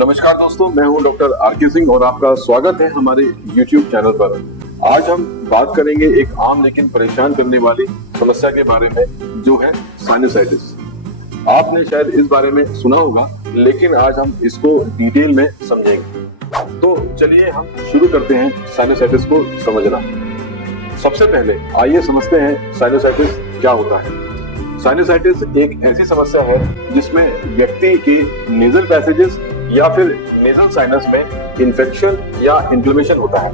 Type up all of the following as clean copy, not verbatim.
नमस्कार दोस्तों, मैं हूं डॉक्टर आर.के. सिंह और आपका स्वागत है हमारे YouTube चैनल पर। आज हम बात करेंगे एक आम लेकिन परेशान करने वाली समस्या के बारे में, जो है साइनसाइटिस। आपने शायद इस बारे में सुना होगा, लेकिन आज हम इसको डिटेल में समझेंगे। तो चलिए हम शुरू करते हैं साइनसाइटिस को समझना। सबसे पहले आइए समझते हैं साइनसाइटिस क्या होता है। साइनसाइटिस एक ऐसी समस्या है जिसमें व्यक्ति के नेजल पैसेजेस या फिर नेजल साइनस में इन्फेक्शन या इन्फ्लेमेशन होता है।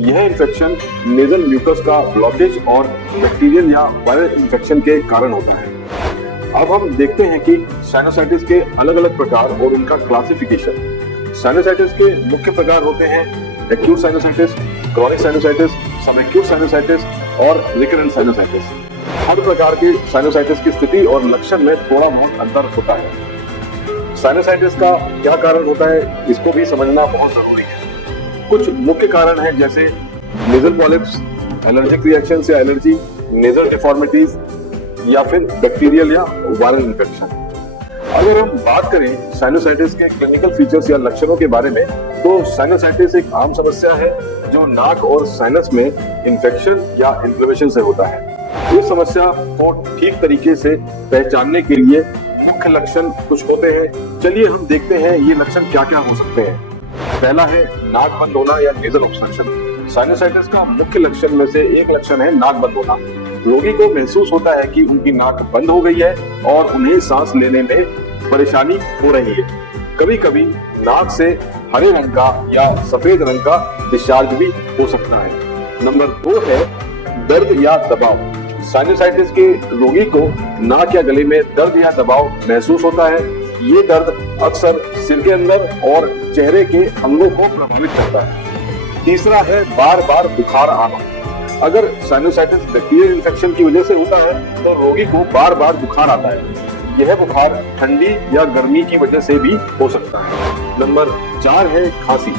यह इन्फेक्शन नेजल म्यूकस का ब्लॉकेज और बैक्टीरियल या वायरल इन्फेक्शन के कारण होता है। अब हम देखते हैं कि साइनसाइटिस के अलग अलग प्रकार और उनका क्लासिफिकेशन। साइनसाइटिस के मुख्य प्रकार होते हैं एक्यूट साइनसाइटिस, क्रॉनिक साइनसाइटिस, सब एक्यूट साइनसाइटिस और रिकरेंट साइनसाइटिस। हर प्रकार के साइनसाइटिस की स्थिति और लक्षण में थोड़ा बहुत अंतर होता है। साइनसाइटिस का क्या कारण होता है, इसको भी समझना बहुत जरूरी है। कुछ मुख्य कारण हैं जैसे नेजल पॉलिप्स, एलर्जिक रिएक्शन या एलर्जी, नेजल डिफॉर्मिटीज या फिर बैक्टीरियल या वायरल इन्फेक्शन। अगर हम बात करें साइनसाइटिस के क्लिनिकल फीचर्स या लक्षणों के बारे में, तो साइनसाइटिस एक आम समस्या है जो नाक और साइनस में इन्फेक्शन या इन्फ्लेमेशन से होता है। इस समस्या को ठीक तरीके से पहचानने के लिए मुख्य लक्षण कुछ होते हैं। चलिए हम देखते हैं ये लक्षण क्या क्या हो सकते हैं। पहला है नाक बंद होना या नेजल ऑब्स्ट्रक्शन। साइनसाइटिस का मुख्य लक्षण में से एक लक्षण है नाक बंद होना। रोगी को महसूस होता है कि उनकी नाक बंद हो गई है और उन्हें सांस लेने में परेशानी हो रही है। कभी कभी नाक से हरे रंग का या सफेद रंग का डिस्चार्ज भी हो सकता है। नंबर 2 है दर्द या दबाव। साइनसाइटिस के रोगी को नाक या गले में दर्द या दबाव महसूस होता है। ये दर्द अक्सर सिर के अंदर और चेहरे के अंगों को प्रभावित करता है। तीसरा है बार बार बुखार आना। अगर साइनसाइटिस बैक्टीरियल इन्फेक्शन की वजह से होता है तो रोगी को बार बार बुखार आता है। यह बुखार ठंडी या गर्मी की वजह से भी हो सकता है। नंबर 4 है खांसी।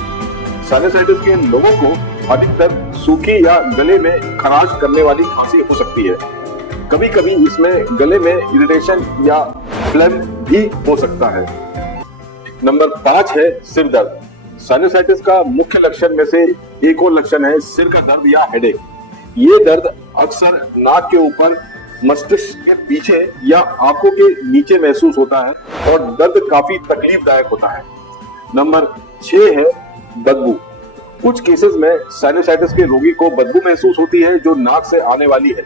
साइनसाइटिस के लोगों को अधिकतर सूखी या गले में खराश करने वाली खांसी हो सकती है। कभी कभी इसमें गले में इरिटेशन या फ्लेम भी हो सकता है। नंबर 5 है सिर दर्द। साइनसाइटिस का मुख्य लक्षण में से एक और लक्षण है सिर का दर्द या हेडेक। ये दर्द अक्सर नाक के ऊपर, मस्तिष्क के पीछे या आंखों के नीचे महसूस होता है और दर्द काफी तकलीफदायक होता है। नंबर 6 है बदबू। कुछ केसेस में साइनसाइटिस के रोगी को बदबू महसूस होती है जो नाक से आने वाली है।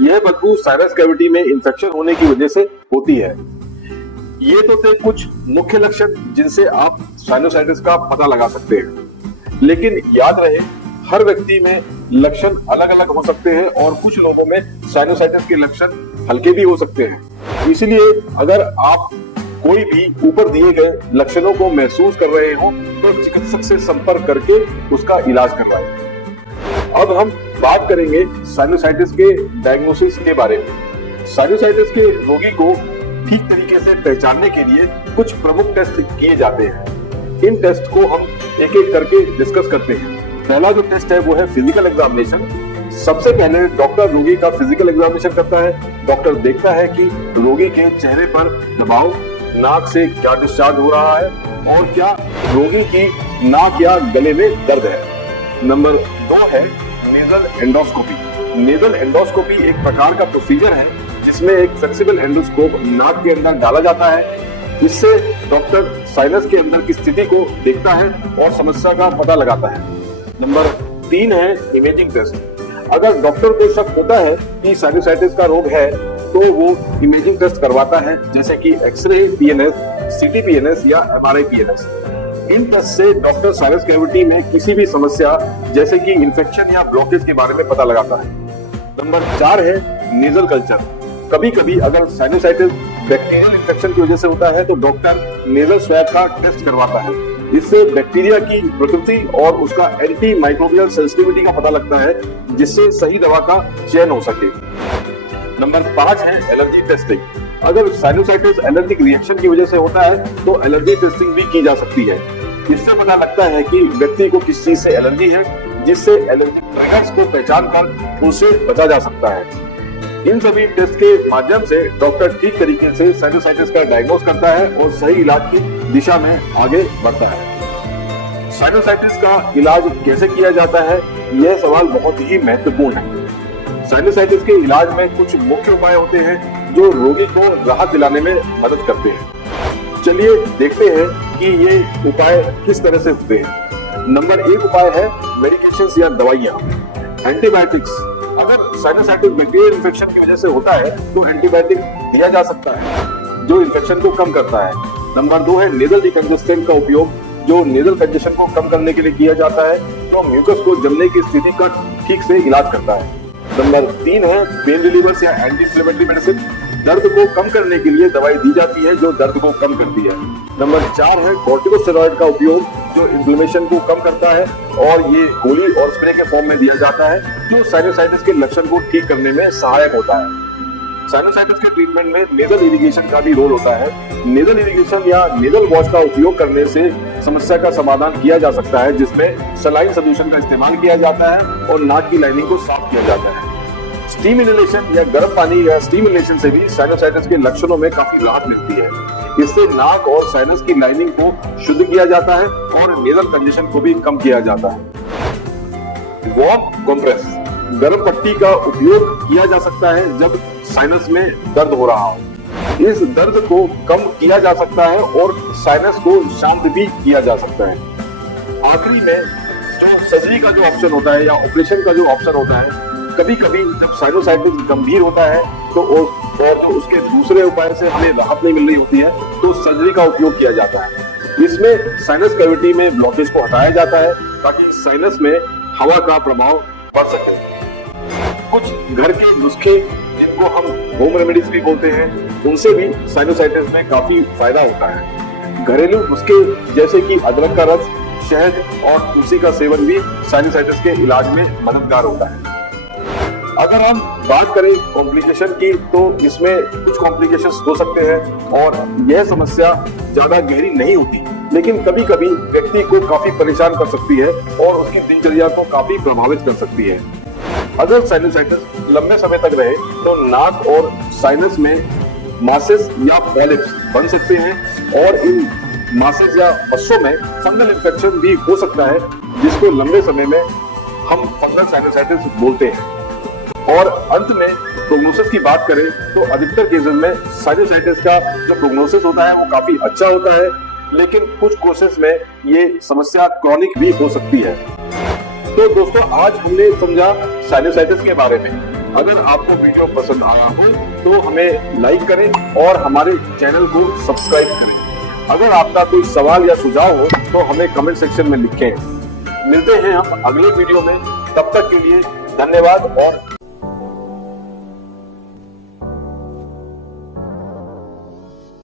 यह बदबू साइनस कैविटी में इंफेक्शन होने की वजह से होती है। ये तो थे कुछ मुख्य लक्षण जिनसे आप साइनसाइटिस का पता लगा सकते हैं। लेकिन याद रहे, हर व्यक्ति में लक्षण अलग अलग हो सकते हैं और कुछ लोगों में साइनसाइटिस के लक्षण हल्के भी हो सकते हैं। इसलिए अगर आप कोई भी ऊपर दिए गए लक्षणों को महसूस कर रहे हो तो चिकित्सक से संपर्क करके उसका इलाज करवाएं। अब हम बात करेंगे साइनसाइटिस के डायग्नोसिस के बारे में। साइनसाइटिस के रोगी को ठीक तरीके से पहचानने के लिए कुछ प्रमुख टेस्ट किए जाते हैं। इन टेस्ट को हम एक एक करके डिस्कस करते हैं। पहला जो टेस्ट है वो है फिजिकल एग्जामिनेशन। सबसे पहले डॉक्टर रोगी का फिजिकल एग्जामिनेशन करता है। डॉक्टर देखता है कि रोगी के चेहरे पर दबाव, नाक से क्या डिस्चार्ज हो रहा है और क्या रोगी की नाक या गले में दर्द है। नंबर 2 है नेजल एंडोस्कोपी। नेजल एंडोस्कोपी एक प्रकार का प्रोसीजर है जिसमें एक फ्लेक्सिबल एंडोस्कोप नाक के अंदर डाला जाता है। इससे डॉक्टर साइनस के अंदर की स्थिति को देखता है और समस्या का पता लगाता है। नंबर 3 है इमेजिंग टेस्ट। अगर डॉक्टर को शक होता है कि साइनसाइटिस का रोग है तो वो इमेजिंग टेस्ट करवाता है, जैसे कि एक्सरे पीएनएस, सीटी पीएनएस या एमआरआई पीएनएस। इन टेस्ट से डॉक्टर साइनस कैविटी में किसी भी समस्या जैसे कि इन्फेक्शन या ब्लॉकेज के बारे में पता लगाता है। नंबर 4 है नेजल कल्चर। कभी कभी अगर साइनसाइटिस बैक्टीरियल इन्फेक्शन की वजह से होता है तो डॉक्टर नेजल स्वैब का टेस्ट करवाता है। इससे बैक्टीरिया की प्रकृति और उसका एंटी माइक्रोबियल सेंसिटिविटी का पता लगता है, जिससे सही दवा का चयन हो सके। नंबर 5 है एलर्जी टेस्टिंग। अगर साइनसाइटिस एलर्जिक रिएक्शन की वजह से होता है तो एलर्जी टेस्टिंग भी की जा सकती है। इससे पता लगता है कि व्यक्ति को किस चीज से एलर्जी है, जिससे एलर्जी ट्रिगर्स को पहचान कर उसे बचा जा सकता है। इन सभी टेस्ट के माध्यम से डॉक्टर ठीक तरीके से साइनोसाइटिस का डायग्नोस करता है और सही इलाज की दिशा में आगे बढ़ता है। साइनोसाइटिस का इलाज कैसे किया जाता है, यह सवाल बहुत ही महत्वपूर्ण है। साइनोसाइटिस के इलाज में कुछ मुख्य उपाय होते हैं जो रोगी को राहत दिलाने में मदद करते हैं। चलिए देखते हैं कि ये उपाय किस तरह से होते हैं। नंबर 1 उपाय है मेडिकेशंस या दवाइयाँ, एंटीबायोटिक्स। अगर साइनोसाइटिस बैक्टीरियल इन्फेक्शन की वजह से होता है तो एंटीबायोटिक दिया जा सकता है जो इन्फेक्शन को कम करता है। नंबर 2 है नेजल डिकंजेस्टेंट का उपयोग, जो नेजल कंजेशन को कम करने के लिए किया जाता है, जो म्यूकस को जमने की स्थिति का ठीक से इलाज करता है। नंबर 3 है पेन रिलीवर्स या एंटी इंफ्लेमेटरी मेडिसिन, दर्द को कम करने के लिए दवाई दी जाती है जो दर्द को कम करती है। नंबर 4 है कॉर्टिकोस्टेरॉइड का उपयोग, जो इन्फ्लेमेशन को कम करता है और ये गोली और स्प्रे के फॉर्म में दिया जाता है जो साइनोसाइटिस के लक्षण को ठीक करने में सहायक होता है। साइनोसाइटिस के ट्रीटमेंट में नेजल इरिगेशन का भी रोल होता है। नेजल इरिगेशन या नेजल वॉश का उपयोग करने से समस्या का समाधान किया जा सकता है, जिसमें सलाइन सोल्यूशन का इस्तेमाल किया जाता है और नाक की लाइनिंग को साफ किया जाता है। स्टीम इनहेलेशन या गर्म पानी या स्टीम इनहेलेशन से भी साइनोसाइटिस के लक्षणों में काफी राहत मिलती है। इससे नाक और साइनस की लाइनिंग को शुद्ध किया जाता है और नेजल कंजेशन को भी कम किया जाता है। वार्म कंप्रेस, गर्म पट्टी का उपयोग किया जा सकता है जब साइनस में दर्द हो रहा हो। इस दर्द को कम किया जा सकता है और साइनस को शांत भी किया जा सकता है। आखिरी में जो सर्जरी का जो ऑप्शन होता है या ऑपरेशन का जो ऑप्शन होता है, कभी कभी जब साइनोसाइटिस गंभीर होता है तो और जो उसके दूसरे उपाय से हमें राहत नहीं मिल रही होती है तो सर्जरी का उपयोग किया जाता है। इसमें साइनस कैविटी में ब्लॉकेज को हटाया जाता है ताकि साइनस में हवा का प्रभाव बढ़ सके। कुछ घर के नुस्खे जिनको हम होम रेमेडीज भी बोलते हैं, उनसे भी साइनोसाइटिस में काफी फायदा होता है। घरेलू नुस्खे जैसे कि अदरक का रस, शहद और तुलसी का सेवन भी साइनोसाइटिस के इलाज में मददगार होता है। अगर हम बात करें कॉम्प्लिकेशन की, तो इसमें कुछ कॉम्प्लिकेशंस हो सकते हैं और यह समस्या ज्यादा गहरी नहीं होती, लेकिन कभी कभी व्यक्ति को काफी परेशान कर सकती है और उसकी दिनचर्या को काफी प्रभावित कर सकती है। अगर साइनोसाइटिस लंबे समय तक रहे तो नाक और साइनस में मासेस या पॉलिप्स बन सकते हैं और इन मासेस या मस्सों में फंगल इन्फेक्शन भी हो सकता है, जिसको लंबे समय में हम फंगल साइनोसाइटिस बोलते हैं। और अंत में प्रोग्नोसिस की बात करें तो अधिकतर केसेस में साइनोसाइटिस का जो प्रोग्नोसिस होता है वो काफी अच्छा होता है, लेकिन कुछ केसेस में ये समस्या क्रॉनिक भी हो सकती है। तो दोस्तों, आज हमने समझा साइनोसाइटिस के बारे में। अगर आपको वीडियो पसंद आया हो तो हमें लाइक करें और हमारे चैनल को सब्सक्राइब करें। अगर आपका कोई सवाल या सुझाव हो तो हमें कमेंट सेक्शन में लिखें। मिलते हैं हम अगले वीडियो में, तब तक के लिए धन्यवाद और